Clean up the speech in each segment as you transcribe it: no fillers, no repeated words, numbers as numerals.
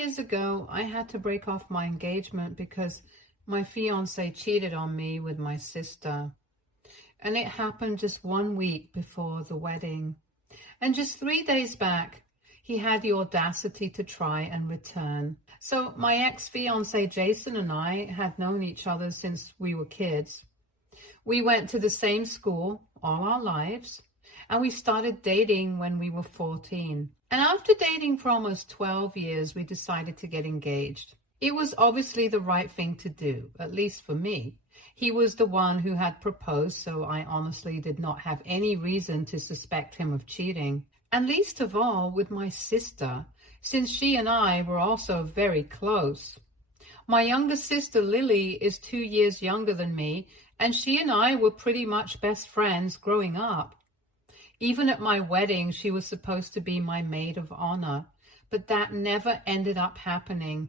years ago, I had to break off my engagement because my fiance cheated on me with my sister. And it happened just 1 week before the wedding. And just 3 days back, he had the audacity to try and return. So my ex-fiance Jason and I had known each other since we were kids. We went to the same school all our lives, and we started dating when we were 14. And after dating for almost 12 years, we decided to get engaged. It was obviously the right thing to do, at least for me. He was the one who had proposed, so I honestly did not have any reason to suspect him of cheating. And least of all with my sister, since she and I were also very close. My younger sister Lily is 2 years younger than me, and she and I were pretty much best friends growing up. Even at my wedding, she was supposed to be my maid of honor, but that never ended up happening.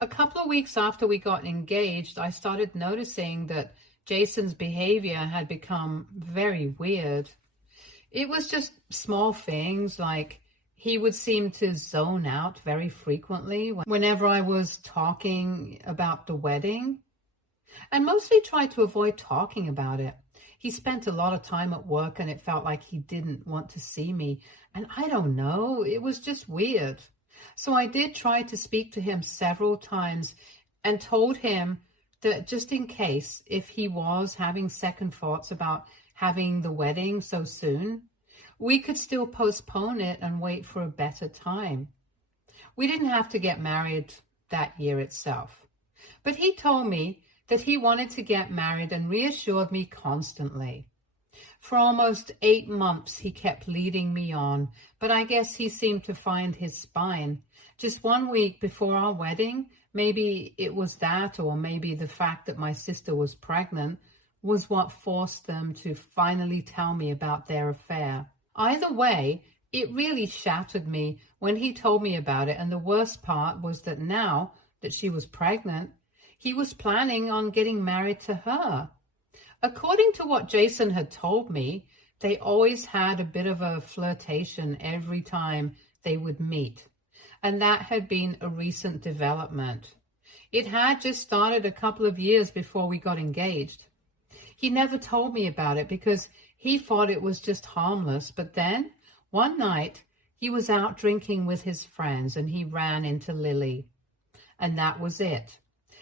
A couple of weeks after we got engaged, I started noticing that Jason's behavior had become very weird. It was just small things, like he would seem to zone out very frequently whenever I was talking about the wedding, and mostly tried to avoid talking about it. He spent a lot of time at work and it felt like he didn't want to see me. And I don't know, it was just weird. So I did try to speak to him several times and told him that just in case, if he was having second thoughts about having the wedding so soon, we could still postpone it and wait for a better time. We didn't have to get married that year itself. But he told me that he wanted to get married and reassured me constantly. For almost 8 months, he kept leading me on, but I guess he seemed to find his spine. Just 1 week before our wedding, maybe it was that, or maybe the fact that my sister was pregnant, was what forced them to finally tell me about their affair. Either way, it really shattered me when he told me about it, and the worst part was that now that she was pregnant, he was planning on getting married to her. According to what Jason had told me, they always had a bit of a flirtation every time they would meet. And that had been a recent development. It had just started a couple of years before we got engaged. He never told me about it because he thought it was just harmless. But then, one night, he was out drinking with his friends and he ran into Lily. And that was it.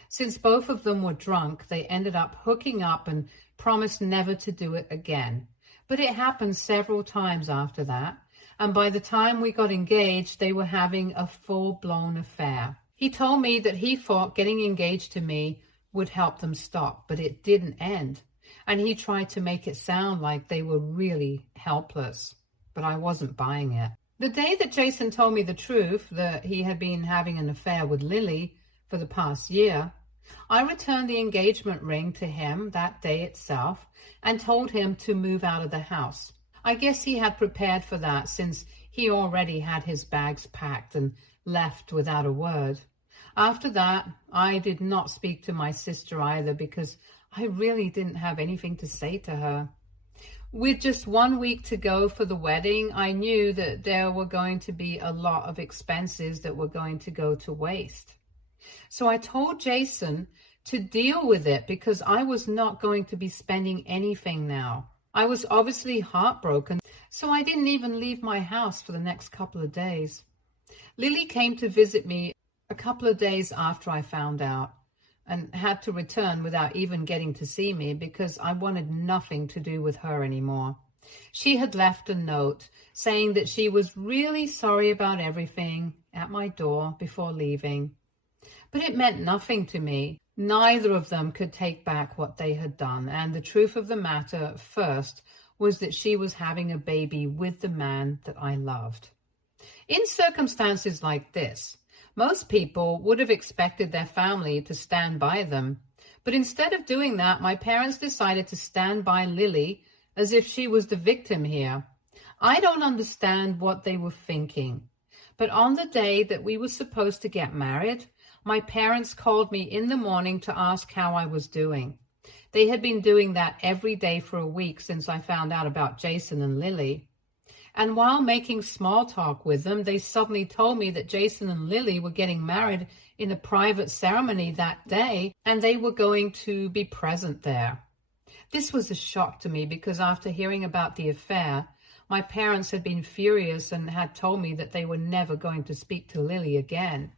Since both of them were drunk, they ended up hooking up and promised never to do it again. But it happened several times after that, and by the time we got engaged, they were having a full-blown affair. He told me that he thought getting engaged to me would help them stop, but it didn't end. And he tried to make it sound like they were really helpless, but I wasn't buying it. The day that Jason told me the truth, that he had been having an affair with Lily for the past year, I returned the engagement ring to him that day itself and told him to move out of the house. I guess he had prepared for that since he already had his bags packed and left without a word. After that, I did not speak to my sister either because I really didn't have anything to say to her. With just 1 week to go for the wedding, I knew that there were going to be a lot of expenses that were going to go to waste. So I told Jason to deal with it because I was not going to be spending anything now. I was obviously heartbroken, so I didn't even leave my house for the next couple of days. Lily came to visit me a couple of days after I found out and had to return without even getting to see me because I wanted nothing to do with her anymore. She had left a note saying that she was really sorry about everything at my door before leaving. But it meant nothing to me. Neither of them could take back what they had done, and the truth of the matter first was that she was having a baby with the man that I loved. In circumstances like this, most people would have expected their family to stand by them. But instead of doing that, my parents decided to stand by Lily as if she was the victim here. I don't understand what they were thinking. But on the day that we were supposed to get married, my parents called me in the morning to ask how I was doing. They had been doing that every day for a week since I found out about Jason and Lily. And while making small talk with them, they suddenly told me that Jason and Lily were getting married in a private ceremony that day, and they were going to be present there. This was a shock to me because after hearing about the affair, my parents had been furious and had told me that they were never going to speak to Lily again.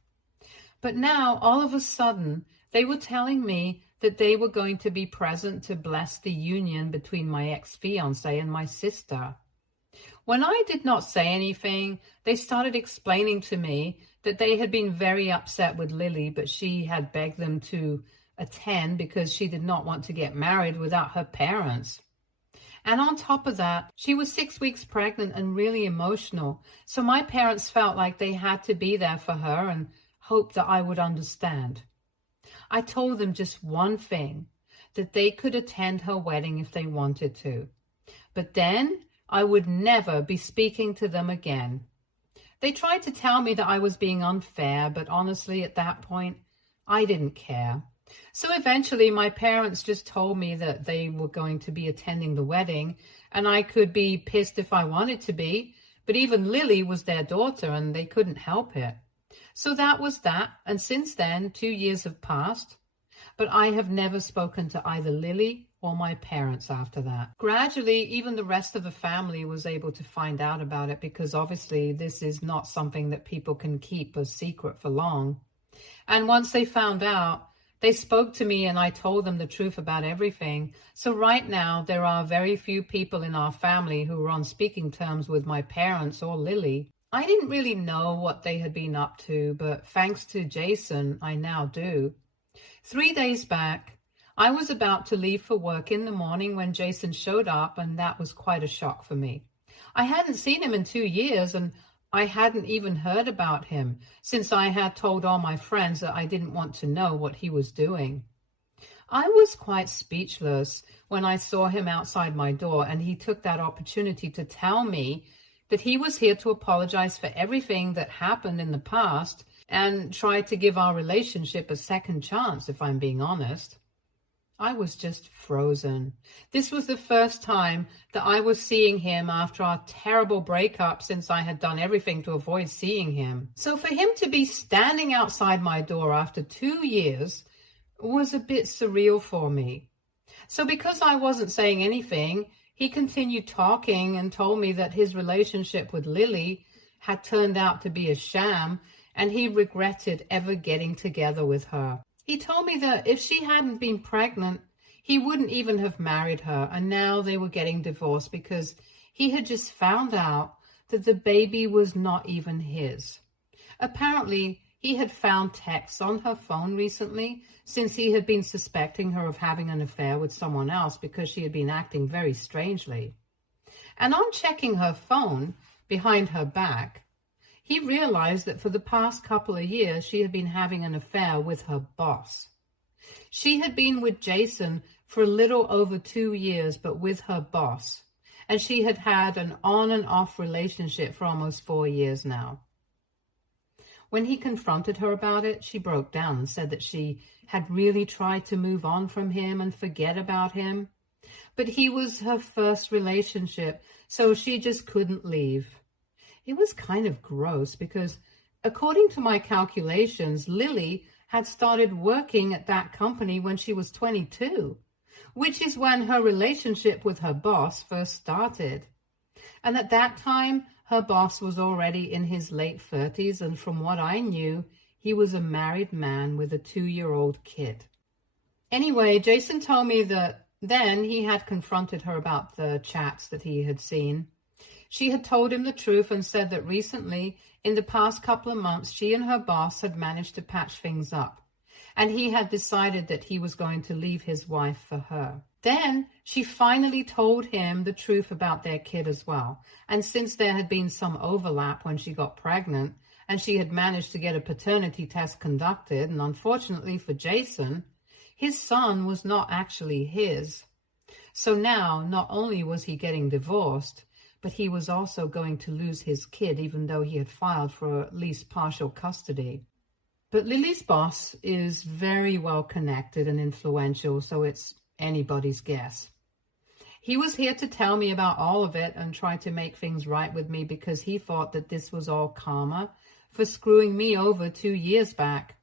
But now, all of a sudden, they were telling me that they were going to be present to bless the union between my ex-fiancé and my sister. When I did not say anything, they started explaining to me that they had been very upset with Lily, but she had begged them to attend because she did not want to get married without her parents. And on top of that, she was 6 weeks pregnant and really emotional. So my parents felt like they had to be there for her and hoped that I would understand. I told them just one thing, that they could attend her wedding if they wanted to. But then I would never be speaking to them again. They tried to tell me that I was being unfair, but honestly, at that point, I didn't care. So eventually, my parents just told me that they were going to be attending the wedding, and I could be pissed if I wanted to be, but even Lily was their daughter, and they couldn't help it. So that was that, and since then, 2 years have passed, but I have never spoken to either Lily or my parents after that. Gradually, even the rest of the family was able to find out about it because obviously this is not something that people can keep a secret for long. And once they found out, they spoke to me and I told them the truth about everything. So right now, there are very few people in our family who are on speaking terms with my parents or Lily. I didn't really know what they had been up to, but thanks to Jason, I now do. 3 days back, I was about to leave for work in the morning when Jason showed up, and that was quite a shock for me. I hadn't seen him in 2 years, and I hadn't even heard about him since I had told all my friends that I didn't want to know what he was doing. I was quite speechless when I saw him outside my door, and he took that opportunity to tell me that he was here to apologize for everything that happened in the past and try to give our relationship a second chance, if I'm being honest. I was just frozen. This was the first time that I was seeing him after our terrible breakup since I had done everything to avoid seeing him. So for him to be standing outside my door after 2 years was a bit surreal for me. So because I wasn't saying anything, he continued talking and told me that his relationship with Lily had turned out to be a sham and he regretted ever getting together with her. He told me that if she hadn't been pregnant, he wouldn't even have married her, and now they were getting divorced because he had just found out that the baby was not even his. Apparently, he had found texts on her phone recently since he had been suspecting her of having an affair with someone else because she had been acting very strangely. And on checking her phone behind her back, he realized that for the past couple of years, she had been having an affair with her boss. She had been with Jason for a little over 2 years, but with her boss. And she had had an on and off relationship for almost 4 years now. When he confronted her about it, she broke down and said that she had really tried to move on from him and forget about him. But he was her first relationship, so she just couldn't leave. It was kind of gross because, according to my calculations, Lily had started working at that company when she was 22, which is when her relationship with her boss first started. And at that time, her boss was already in his late 30s, and from what I knew, he was a married man with a 2-year-old kid. Anyway, Jason told me that then he had confronted her about the chats that he had seen. She had told him the truth and said that recently, in the past couple of months, she and her boss had managed to patch things up, and he had decided that he was going to leave his wife for her. Then she finally told him the truth about their kid as well, and since there had been some overlap when she got pregnant, and she had managed to get a paternity test conducted, and unfortunately for Jason, his son was not actually his. So now, not only was he getting divorced, but he was also going to lose his kid, even though he had filed for at least partial custody. But Lily's boss is very well connected and influential, so it's anybody's guess. He was here to tell me about all of it and try to make things right with me because he thought that this was all karma for screwing me over 2 years back.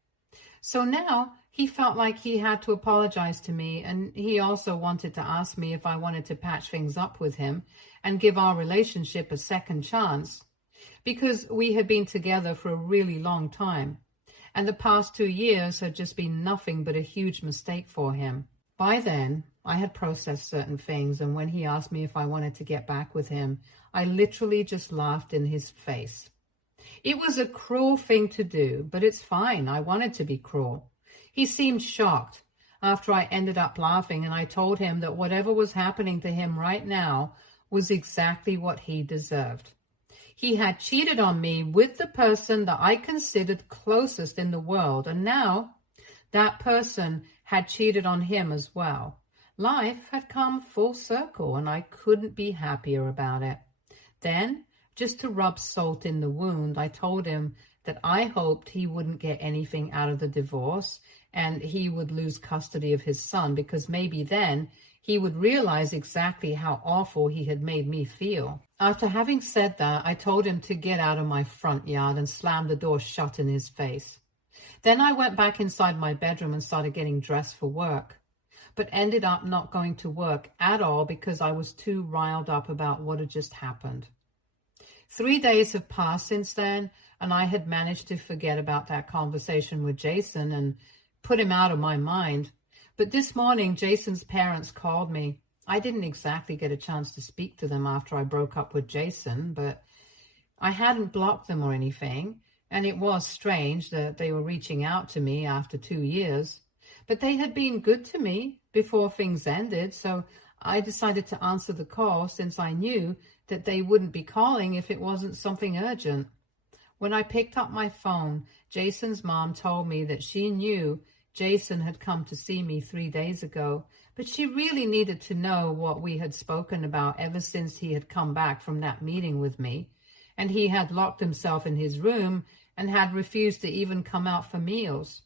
So now he felt like he had to apologize to me, and he also wanted to ask me if I wanted to patch things up with him and give our relationship a second chance, because we had been together for a really long time, and the past 2 years had just been nothing but a huge mistake for him. By then, I had processed certain things, and when he asked me if I wanted to get back with him, I literally just laughed in his face. It was a cruel thing to do, but it's fine. I wanted to be cruel. He seemed shocked after I ended up laughing, and I told him that whatever was happening to him right now was exactly what he deserved. He had cheated on me with the person that I considered closest in the world, and now that person had cheated on him as well. Life had come full circle, and I couldn't be happier about it. Then, just to rub salt in the wound, I told him that I hoped he wouldn't get anything out of the divorce and he would lose custody of his son, because maybe then he would realize exactly how awful he had made me feel. After having said that, I told him to get out of my front yard and slammed the door shut in his face. Then I went back inside my bedroom and started getting dressed for work, but ended up not going to work at all because I was too riled up about what had just happened. 3 days have passed since then, and I had managed to forget about that conversation with Jason and put him out of my mind. But this morning, Jason's parents called me. I didn't exactly get a chance to speak to them after I broke up with Jason, but I hadn't blocked them or anything, and it was strange that they were reaching out to me after 2 years. But they had been good to me before things ended, so I decided to answer the call since I knew that they wouldn't be calling if it wasn't something urgent. When I picked up my phone, Jason's mom told me that she knew Jason had come to see me 3 days ago, but she really needed to know what we had spoken about ever since he had come back from that meeting with me, and he had locked himself in his room and had refused to even come out for meals.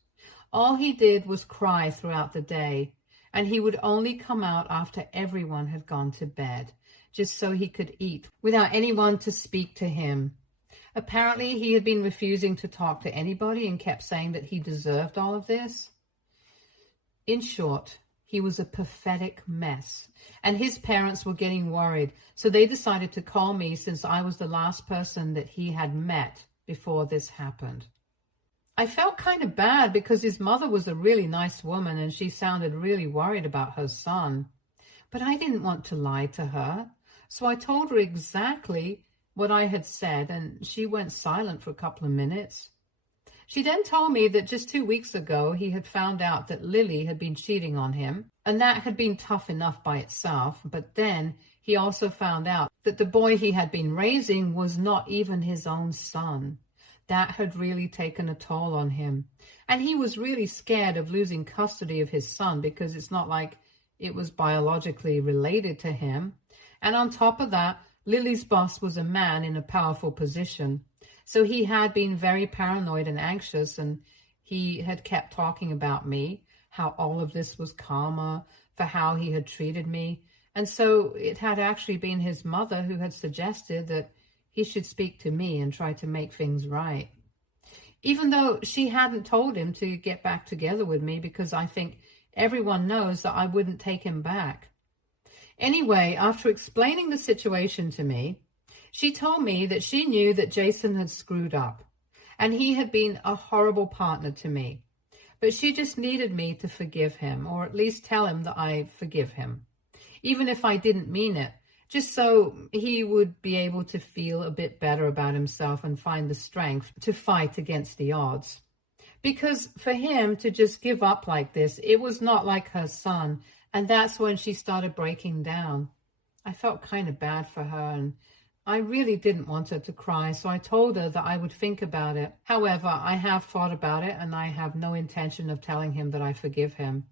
All he did was cry throughout the day, and he would only come out after everyone had gone to bed, just so he could eat without anyone to speak to him. Apparently, he had been refusing to talk to anybody and kept saying that he deserved all of this. In short, he was a pathetic mess, and his parents were getting worried, so they decided to call me since I was the last person that he had met before this happened. I felt kind of bad because his mother was a really nice woman and she sounded really worried about her son. But I didn't want to lie to her, so I told her exactly what I had said, and she went silent for a couple of minutes. She then told me that just 2 weeks ago he had found out that Lily had been cheating on him, and that had been tough enough by itself, but then he also found out that the boy he had been raising was not even his own son. That had really taken a toll on him, and he was really scared of losing custody of his son because it's not like it was biologically related to him. And on top of that, Lily's boss was a man in a powerful position. So he had been very paranoid and anxious, and he had kept talking about me, how all of this was karma for how he had treated me. And so it had actually been his mother who had suggested that he should speak to me and try to make things right. Even though she hadn't told him to get back together with me, because I think everyone knows that I wouldn't take him back. Anyway, after explaining the situation to me, she told me that she knew that Jason had screwed up and he had been a horrible partner to me, but she just needed me to forgive him, or at least tell him that I forgive him, even if I didn't mean it, just so he would be able to feel a bit better about himself and find the strength to fight against the odds. Because for him to just give up like this, it was not like her son, and that's when she started breaking down. I felt kind of bad for her, and I really didn't want her to cry, so I told her that I would think about it. However, I have thought about it, and I have no intention of telling him that I forgive him,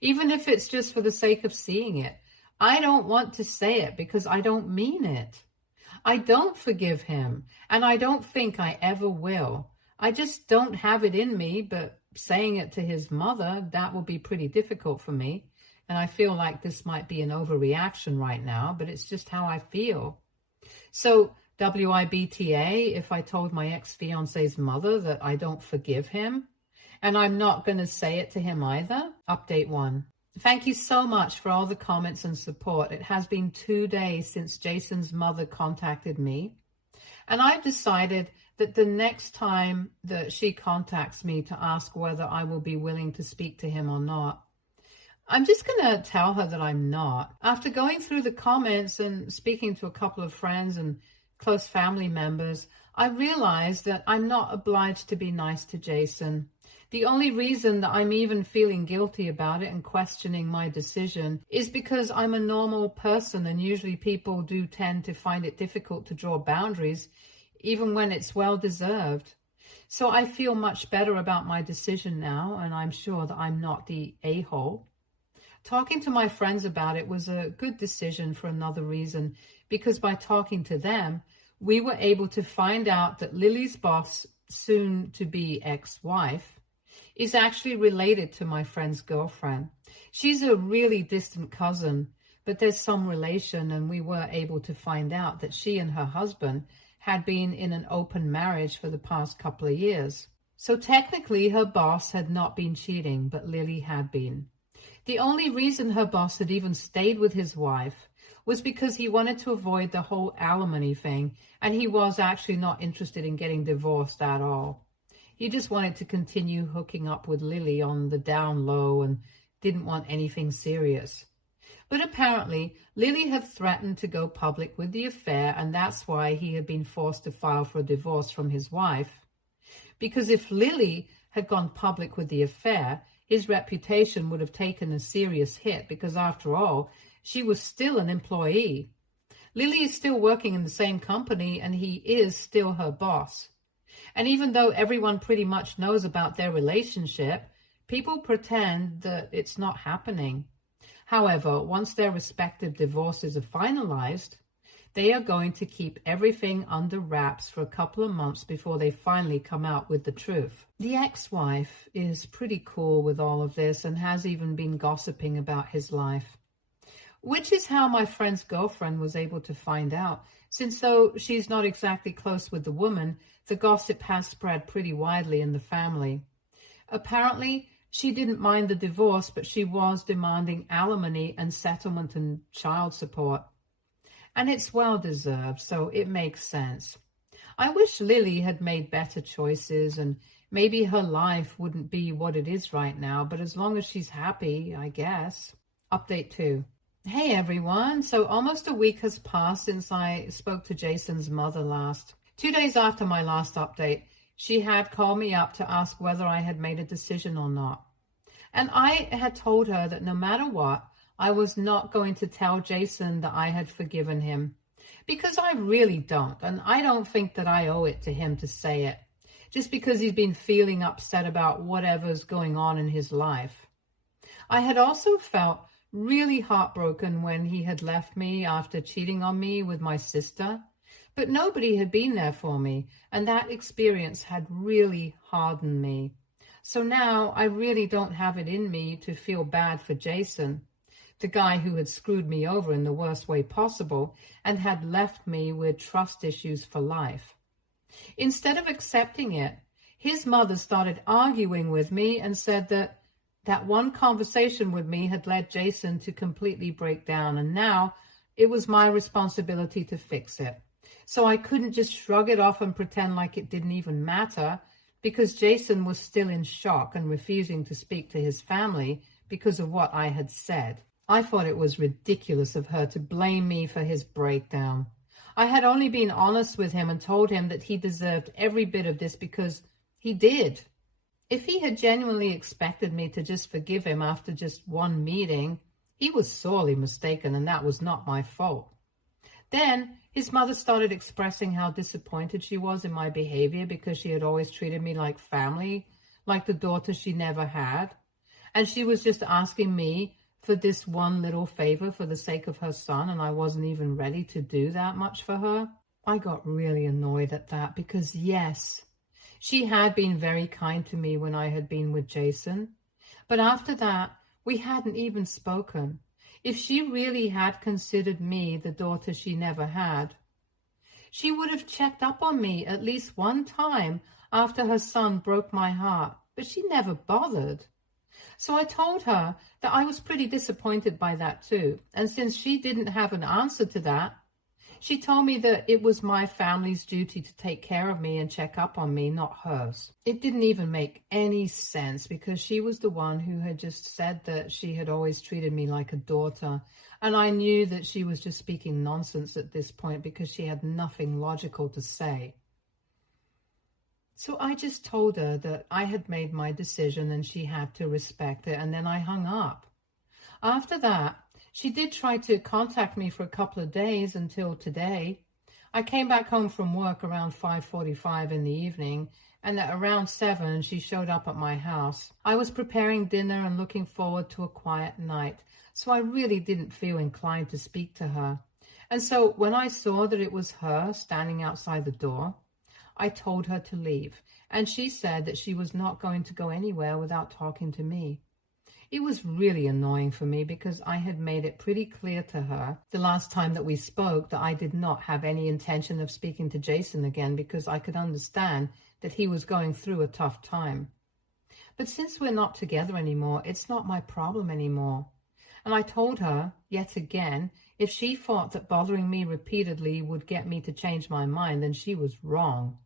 even if it's just for the sake of seeing it. I don't want to say it because I don't mean it. I don't forgive him, and I don't think I ever will. I just don't have it in me, but saying it to his mother, that will be pretty difficult for me, And I feel like this might be an overreaction right now, but it's just how I feel. So WIBTA, if I told my ex-fiance's mother that I don't forgive him, and I'm not going to say it to him either. Update 1. Thank you so much for all the comments and support. It has been 2 days since Jason's mother contacted me, and I've decided that the next time that she contacts me to ask whether I will be willing to speak to him or not, I'm just going to tell her that I'm not. After going through the comments and speaking to a couple of friends and close family members, I realized that I'm not obliged to be nice to Jason. The only reason that I'm even feeling guilty about it and questioning my decision is because I'm a normal person, and usually people do tend to find it difficult to draw boundaries, even when it's well-deserved. So I feel much better about my decision now, and I'm sure that I'm not the a-hole. Talking to my friends about it was a good decision for another reason, because by talking to them, we were able to find out that Lily's boss, soon-to-be ex-wife, is actually related to my friend's girlfriend. She's a really distant cousin, but there's some relation, and we were able to find out that she and her husband had been in an open marriage for the past couple of years. So technically her boss had not been cheating, but Lily had been. The only reason her boss had even stayed with his wife was because he wanted to avoid the whole alimony thing, and he was actually not interested in getting divorced at all. He just wanted to continue hooking up with Lily on the down low and didn't want anything serious. But apparently, Lily had threatened to go public with the affair, and that's why he had been forced to file for a divorce from his wife. Because if Lily had gone public with the affair, his reputation would have taken a serious hit, because after all, she was still an employee. Lily is still working in the same company, and he is still her boss. And even though everyone pretty much knows about their relationship, people pretend that it's not happening. However, once their respective divorces are finalized, they are going to keep everything under wraps for a couple of months before they finally come out with the truth. The ex-wife is pretty cool with all of this and has even been gossiping about his life, which is how my friend's girlfriend was able to find out, since though she's not exactly close with the woman, the gossip has spread pretty widely in the family. Apparently, she didn't mind the divorce, but she was demanding alimony and settlement and child support. And it's well-deserved, so it makes sense. I wish Lily had made better choices, and maybe her life wouldn't be what it is right now, but as long as she's happy, I guess. Update 2. Hey everyone, so almost a week has passed since I spoke to Jason's mother last. 2 days after my last update, she had called me up to ask whether I had made a decision or not. And I had told her that no matter what, I was not going to tell Jason that I had forgiven him, because I really don't, and I don't think that I owe it to him to say it, just because he's been feeling upset about whatever's going on in his life. I had also felt really heartbroken when he had left me after cheating on me with my sister, but nobody had been there for me, and that experience had really hardened me. So now I really don't have it in me to feel bad for Jason, the guy who had screwed me over in the worst way possible and had left me with trust issues for life. Instead of accepting it, his mother started arguing with me and said that one conversation with me had led Jason to completely break down, and now it was my responsibility to fix it. So I couldn't just shrug it off and pretend like it didn't even matter, because Jason was still in shock and refusing to speak to his family because of what I had said. I thought it was ridiculous of her to blame me for his breakdown. I had only been honest with him and told him that he deserved every bit of this, because he did. If he had genuinely expected me to just forgive him after just one meeting, he was sorely mistaken, and that was not my fault. Then his mother started expressing how disappointed she was in my behavior, because she had always treated me like family, like the daughter she never had. And she was just asking me for this one little favor for the sake of her son, and I wasn't even ready to do that much for her. I got really annoyed at that, because yes, she had been very kind to me when I had been with Jason. But after that, We hadn't even spoken. If she really had considered me the daughter she never had, she would have checked up on me at least one time after her son broke my heart, but she never bothered. So I told her that I was pretty disappointed by that too, and since she didn't have an answer to that, she told me that it was my family's duty to take care of me and check up on me, not hers. It didn't even make any sense because she was the one who had just said that she had always treated me like a daughter. And I knew that she was just speaking nonsense at this point because she had nothing logical to say. So I just told her that I had made my decision and she had to respect it, and then I hung up. After that, she did try to contact me for a couple of days until today. I came back home from work around 5:45 in the evening, and at around 7 she showed up at my house. I was preparing dinner and looking forward to a quiet night, so I really didn't feel inclined to speak to her. And so when I saw that it was her standing outside the door, I told her to leave, and she said that she was not going to go anywhere without talking to me. It was really annoying for me because I had made it pretty clear to her the last time that we spoke that I did not have any intention of speaking to Jason again because I could understand that he was going through a tough time. But since we're not together anymore, it's not my problem anymore. And I told her, yet again, if she thought that bothering me repeatedly would get me to change my mind, then she was wrong.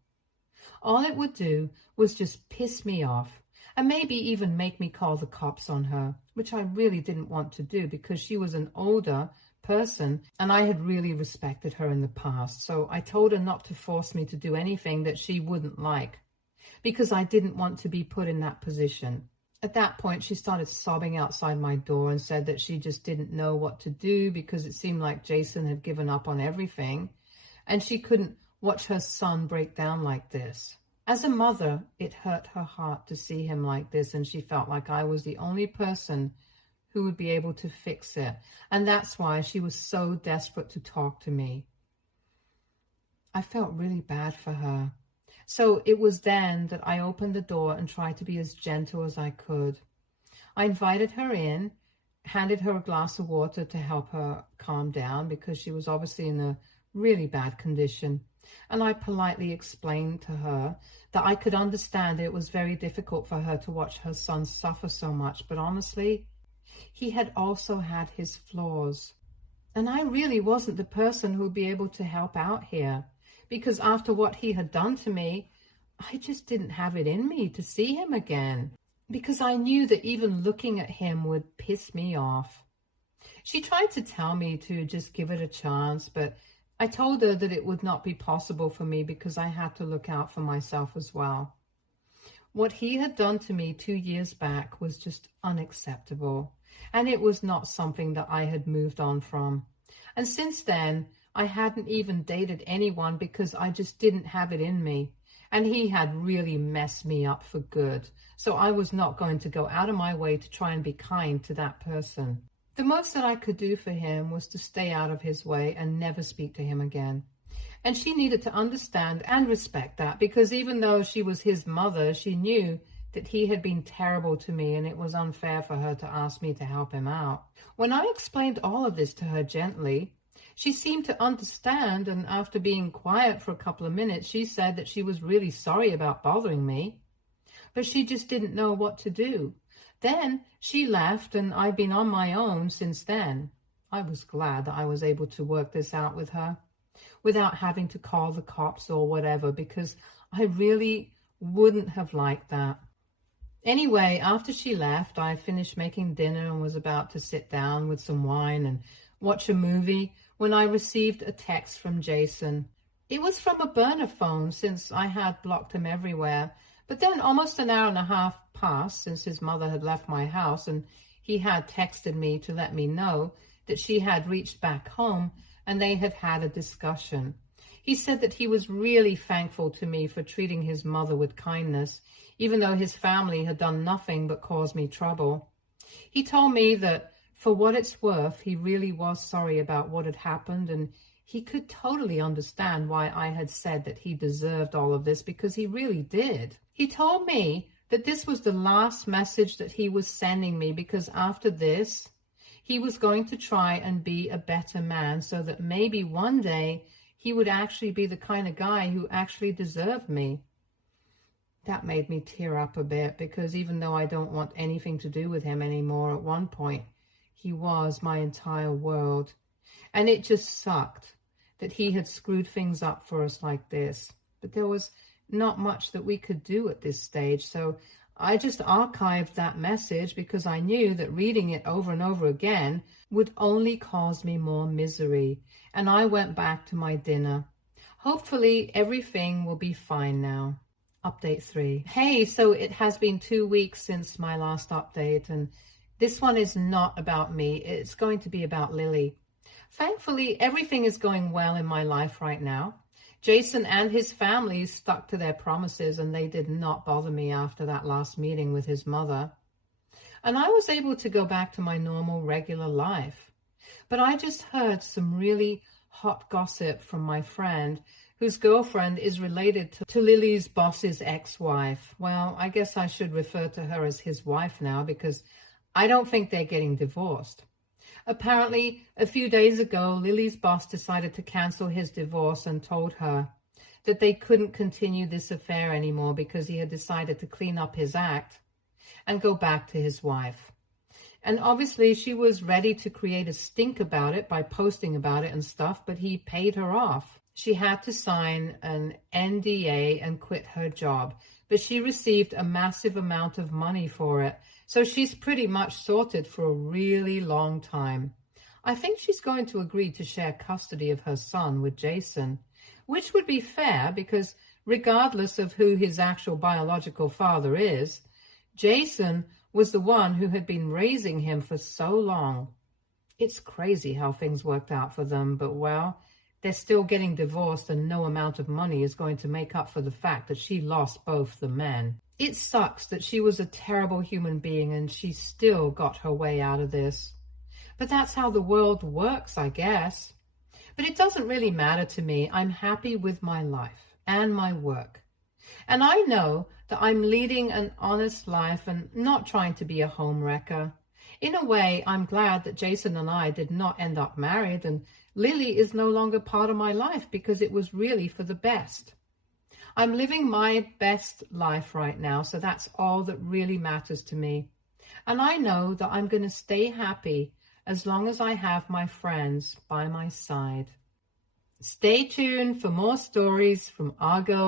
All it would do was just piss me off, and maybe even make me call the cops on her, which I really didn't want to do because she was an older person and I had really respected her in the past. So I told her not to force me to do anything that she wouldn't like because I didn't want to be put in that position. At that point, she started sobbing outside my door and said that she just didn't know what to do because it seemed like Jason had given up on everything and she couldn't watch her son break down like this. As a mother, it hurt her heart to see him like this, and she felt like I was the only person who would be able to fix it. And that's why she was so desperate to talk to me. I felt really bad for her. So it was then that I opened the door and tried to be as gentle as I could. I invited her in, handed her a glass of water to help her calm down because she was obviously in a really bad condition. And I politely explained to her that I could understand it was very difficult for her to watch her son suffer so much, but honestly, he had also had his flaws. And I really wasn't the person who would be able to help out here, because after what he had done to me, I just didn't have it in me to see him again, because I knew that even looking at him would piss me off. She tried to tell me to just give it a chance, but I told her that it would not be possible for me because I had to look out for myself as well. What he had done to me 2 years back was just unacceptable, and it was not something that I had moved on from. And since then, I hadn't even dated anyone because I just didn't have it in me, and he had really messed me up for good, so I was not going to go out of my way to try and be kind to that person. The most that I could do for him was to stay out of his way and never speak to him again. And she needed to understand and respect that, because even though she was his mother, she knew that he had been terrible to me and it was unfair for her to ask me to help him out. When I explained all of this to her gently, she seemed to understand, and after being quiet for a couple of minutes, she said that she was really sorry about bothering me, but she just didn't know what to do. Then she left, and I've been on my own since then. I was glad that I was able to work this out with her without having to call the cops or whatever, because I really wouldn't have liked that. Anyway, after she left, I finished making dinner and was about to sit down with some wine and watch a movie when I received a text from Jason. It was from a burner phone since I had blocked him everywhere. But then almost an hour and a half passed since his mother had left my house, and he had texted me to let me know that she had reached back home and they had had a discussion. He said that he was really thankful to me for treating his mother with kindness, even though his family had done nothing but cause me trouble. He told me that for what it's worth, he really was sorry about what had happened, and he could totally understand why I had said that he deserved all of this, because he really did. He told me that this was the last message that he was sending me, because after this, he was going to try and be a better man so that maybe one day he would actually be the kind of guy who actually deserved me. That made me tear up a bit, because even though I don't want anything to do with him anymore, at one point, he was my entire world. And it just sucked that he had screwed things up for us like this. But there was not much that we could do at this stage. So I just archived that message, because I knew that reading it over and over again would only cause me more misery. And I went back to my dinner. Hopefully everything will be fine now. Update 3. Hey, so it has been 2 weeks since my last update, and this one is not about me. It's going to be about Lily. Thankfully, everything is going well in my life right now. Jason and his family stuck to their promises, and they did not bother me after that last meeting with his mother. And I was able to go back to my normal, regular life. But I just heard some really hot gossip from my friend, whose girlfriend is related to Lily's boss's ex-wife. Well, I guess I should refer to her as his wife now, because I don't think they're getting divorced. Apparently, a few days ago, Lily's boss decided to cancel his divorce and told her that they couldn't continue this affair anymore because he had decided to clean up his act and go back to his wife. And obviously, she was ready to create a stink about it by posting about it and stuff, but he paid her off. She had to sign an NDA and quit her job, but she received a massive amount of money for it. So she's pretty much sorted for a really long time. I think she's going to agree to share custody of her son with Jason, which would be fair because regardless of who his actual biological father is, Jason was the one who had been raising him for so long. It's crazy how things worked out for them, but well, they're still getting divorced and no amount of money is going to make up for the fact that she lost both the men. It sucks that she was a terrible human being and she still got her way out of this. But that's how the world works, I guess. But it doesn't really matter to me. I'm happy with my life and my work. And I know that I'm leading an honest life and not trying to be a homewrecker. In a way, I'm glad that Jason and I did not end up married, and Lily is no longer part of my life because it was really for the best. I'm living my best life right now, so that's all that really matters to me. And I know that I'm going to stay happy as long as I have my friends by my side. Stay tuned for more stories from our girl